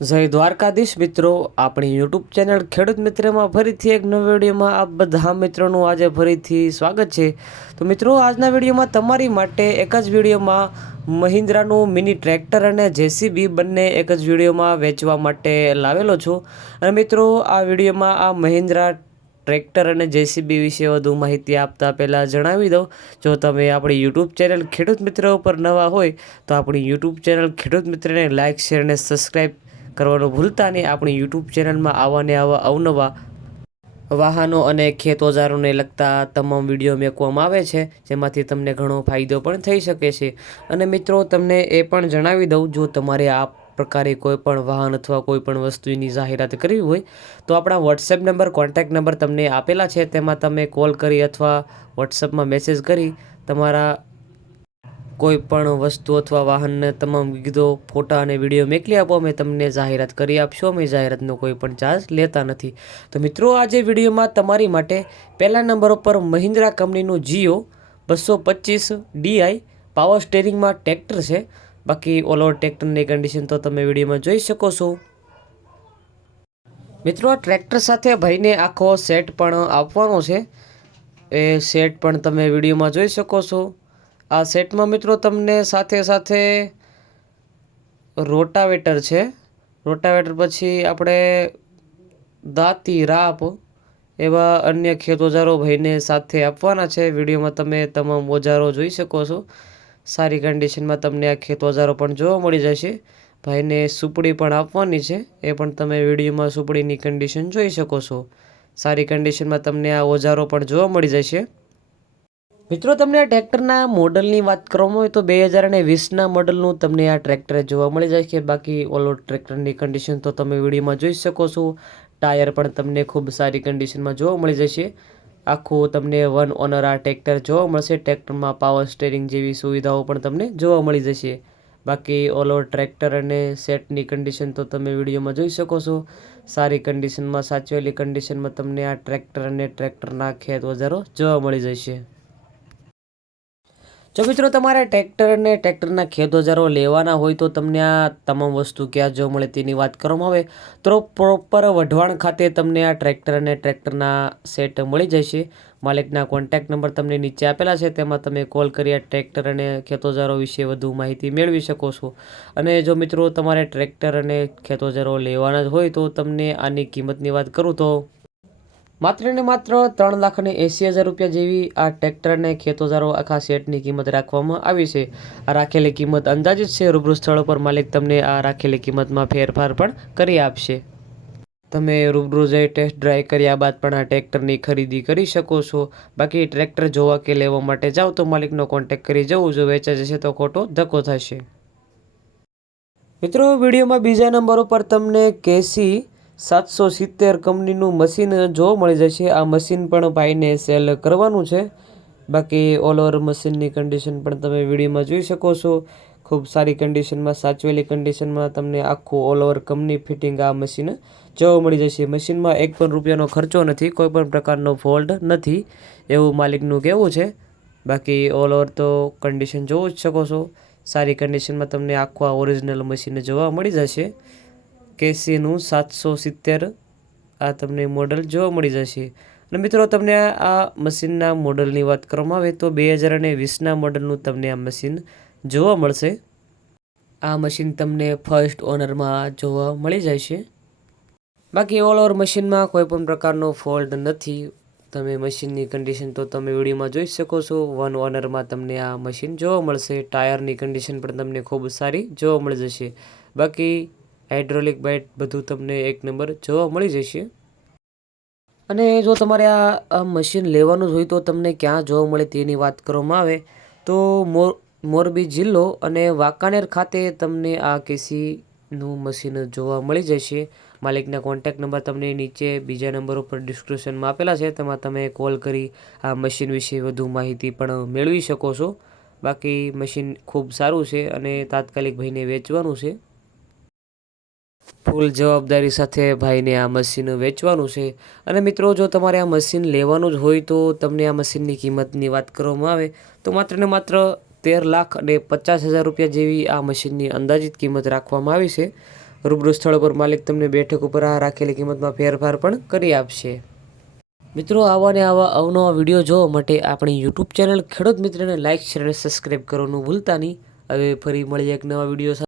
જય દ્વારકાધીશ મિત્રો, આપણી યુટ્યુબ ચેનલ ખેડૂત મિત્રમાં ફરીથી એક નવા વિડીયોમાં આપ બધા મિત્રોનું આજે ફરીથી સ્વાગત છે। તો મિત્રો, આજના વિડીયોમાં તમારી માટે એક જ વિડીયોમાં મહિન્દ્રાનું મિની ટ્રેક્ટર અને જેસીબી બંને એક જ વિડીયોમાં વેચવા માટે લાવેલો છું। અને મિત્રો, આ વિડીયોમાં આ મહિન્દ્રા ટ્રેક્ટર અને જેસીબી વિશે વધુ માહિતી આપતા પહેલાં જણાવી દઉં, જો તમે આપણી યુટ્યુબ ચેનલ ખેડૂત મિત્ર ઉપર નવા હોય તો આપણી યુટ્યુબ ચેનલ ખેડૂત મિત્રને લાઇક, શેર અને સબસ્ક્રાઈબ કરવાનું ભૂલતા નહીં। આપણી યુટ્યુબ ચેનલમાં આવા અવનવા વાહનો અને ખેત ઓજારોને લગતા તમામ વિડીયો મૂકવામાં આવે છે, જેમાંથી તમને ઘણો ફાયદો પણ થઈ શકે છે। અને મિત્રો, તમને એ પણ જણાવી દઉં, જો તમારે આ પ્રકારે કોઈ પણ વાહન અથવા કોઈ પણ વસ્તુની જાહેરાત કરવી હોય તો આપણા વોટ્સએપ નંબર, કોન્ટેક્ટ નંબર તમને આપેલા છે, તેમાં તમે કોલ કરી અથવા વોટ્સએપમાં મેસેજ કરી તમારા કોઈ પણ વસ્તુ અથવા વાહનને તમામ વિગતો, ફોટા અને વિડીયો મોકલી આપો, અમે તમને જાહેરાત કરી આપશો। અમે જાહેરાતનો કોઈ પણ ચાર્જ લેતા નથી। તો મિત્રો, આજે વિડીયોમાં તમારી માટે પહેલા નંબર ઉપર મહિન્દ્રા કંપનીનું જીઓ 225 DI પાવર સ્ટેરિંગમાં ટ્રેક્ટર છે। બાકી ઓલ ઓવર ટ્રેક્ટરની કન્ડિશન તો તમે વિડીયોમાં જોઈ શકો છો। મિત્રો, આ ટ્રેક્ટર સાથે ભાઈને આખો સેટ પણ આપવાનો છે, એ સેટ પણ તમે વિડીયોમાં જોઈ શકો છો। આ સેટમાં મિત્રો તમને સાથે સાથે રોટાવેટર છે, રોટાવેટર પછી આપણે દાંતી, રાપ એવા અન્ય ખેત ઓજારો ભાઈને સાથે આપવાના છે। વિડીયોમાં તમે તમામ ઓજારો જોઈ શકો છો। સારી કન્ડિશનમાં તમને આ ખેત ઓજારો પણ જોવા મળી જશે। ભાઈને સુપડી પણ આપવાની છે, એ પણ તમે વિડીયોમાં સુપડીની કન્ડિશન જોઈ શકો છો। સારી કન્ડિશનમાં તમને આ ઓજારો પણ જોવા મળી જશે। મિત્રો, તમને આ ટ્રેક્ટરના મોડલની વાત કરવામાં હોય તો 2020ના મોડલનું તમને આ ટ્રેક્ટર જોવા મળી જાય છે। બાકી ઓલ ઓવર ટ્રેક્ટરની કન્ડિશન તો તમે વિડીયોમાં જોઈ શકો છો। ટાયર પણ તમને ખૂબ સારી કન્ડિશનમાં જોવા મળી જશે। આખું તમને વન ઓનર આ ટ્રેક્ટર જોવા મળશે। ટ્રેક્ટરમાં પાવર સ્ટેરિંગ જેવી સુવિધાઓ પણ તમને જોવા મળી જશે। બાકી ઓલ ઓવર ટ્રેક્ટર અને સેટની કન્ડિશન તો તમે વિડીયોમાં જોઈ શકો છો। સારી કન્ડિશનમાં, સાચવેલી કન્ડિશનમાં તમને આ ટ્રેક્ટર અને ટ્રેક્ટરના ખેત ઓજારો જોવા મળી જશે। જો મિત્રો, તમારે ટ્રેક્ટર અને ટ્રેક્ટરના ખેત ઓજારો લેવાના હોય તો તમને આ તમામ વસ્તુ ક્યાં જોવા મળે તેની વાત કરવામાં આવે તો પ્રોપર વઢવાણ ખાતે તમને આ ટ્રેક્ટર અને ટ્રેક્ટરના સેટ મળી જશે। માલિકના કોન્ટેક્ટ નંબર તમને નીચે આપેલા છે, તેમાં તમે કોલ કરી આ ટ્રેક્ટર અને ખેત ઓજારો વિશે વધુ માહિતી મેળવી શકો છો। અને જો મિત્રો, તમારે ટ્રેક્ટર અને ખેત ઓજારો લેવાના જ હોય તો તમને આની કિંમતની વાત કરું તો માત્ર ને માત્ર 3,80,000 રૂપિયા જેવી આ ટ્રેક્ટર અને ખેત ઓજારો આખા સેટની કિંમત રાખવામાં આવી છે। આ રાખેલી કિંમત અંદાજિત છે। રૂબરૂ સ્થળ પર માલિક તમને આ રાખેલી કિંમતમાં ફેરફાર પણ કરી આપશે। તમે રૂબરૂ જઈ ટેસ્ટ ડ્રાઈવ કર્યા બાદ પણ આ ટ્રેક્ટરની ખરીદી કરી શકો છો। બાકી ટ્રેક્ટર જોવા કે લેવા માટે જાઓ તો માલિકનો કોન્ટેક્ટ કરી જવું, જો વેચાઈ જશે તો ખોટો ધક્કો થશે। મિત્રો, વિડીયોમાં બીજા નંબર ઉપર તમને કેસી 770 કંપનીનું મશીન જોવા મળી જશે। આ મશીન પણ ભાઈને સેલ કરવાનું છે। બાકી ઓલ ઓવર મશીનની કન્ડિશન પણ તમે વિડીયોમાં જોઈ શકો છો। ખૂબ સારી કન્ડિશનમાં, સાચવેલી કન્ડિશનમાં તમને આખું ઓલ ઓવર કંપની ફિટિંગ આ મશીન જોવા મળી જશે। મશીનમાં એક પણ રૂપિયાનો ખર્ચો નથી, કોઈ પણ પ્રકારનો ફોલ્ટ નથી, એવું માલિકનું કહેવું છે। બાકી ઓલ ઓવર તો કન્ડિશન જોઈ જ શકો છો। સારી કન્ડિશનમાં તમને આખું આ ઓરિજિનલ મશીન જોવા મળી જશે। કેસીનું 770 આ તમને મોડલ જોવા મળી જશે। અને મિત્રો, તમને આ મશીનના મોડલની વાત કરવામાં આવે તો 2020ના મોડલનું તમને આ મશીન જોવા મળશે। આ મશીન તમને ફર્સ્ટ ઓનરમાં જોવા મળી જશે। બાકી ઓલ ઓવર મશીનમાં કોઈ પણ પ્રકારનો ફોલ્ટ નથી। તમે મશીનની કન્ડિશન તો તમે વિડીયોમાં જોઈ શકો છો। વન ઓનરમાં તમને આ મશીન જોવા મળશે। ટાયરની કન્ડિશન પણ તમને ખૂબ સારી જોવા મળી જશે। બાકી હાઇડ્રોલિક બાઇટ બધું તમને એક નંબર જોવા મળી જશે। અને જો તમારે આ મશીન લેવાનું જ હોય તો તમને ક્યાં જોવા મળે તેની વાત કરવામાં આવે તો મોરબી જિલ્લો અને વાંકાનેર ખાતે તમને આ કેસીનું મશીન જોવા મળી જશે। માલિકના કોન્ટેક્ટ નંબર તમને નીચે બીજા નંબર ઉપર ડિસ્ક્રિપ્શનમાં આપેલા છે, તેમાં તમે કોલ કરી આ મશીન વિશે વધુ માહિતી પણ મેળવી શકો છો। બાકી મશીન ખૂબ સારું છે અને તાત્કાલિક ભાઈને વેચવાનું છે। ફૂલ જવાબદારી સાથે ભાઈને આ મશીન વેચવાનું છે। અને મિત્રો, જો તમારે આ મશીન લેવાનું જ હોય તો તમને આ મશીનની કિંમતની વાત કરવામાં આવે તો માત્ર ને માત્ર 13,50,000 રૂપિયા જેવી આ મશીનની અંદાજિત કિંમત રાખવામાં આવી છે। રૂબરૂ સ્થળ પર માલિક તમને બેઠક ઉપર આ રાખેલી કિંમતમાં ફેરફાર પણ કરી આપશે. મિત્રો, આવા ને આવા અવનવા વિડીયો જોવા માટે આપણી યુટ્યુબ ચેનલ ખેડૂત મિત્રને લાઇક, શેર અને સબસ્ક્રાઈબ કરવાનું ભૂલતા નહીં. હવે ફરી મળીએ એક નવા વિડીયો સાથે.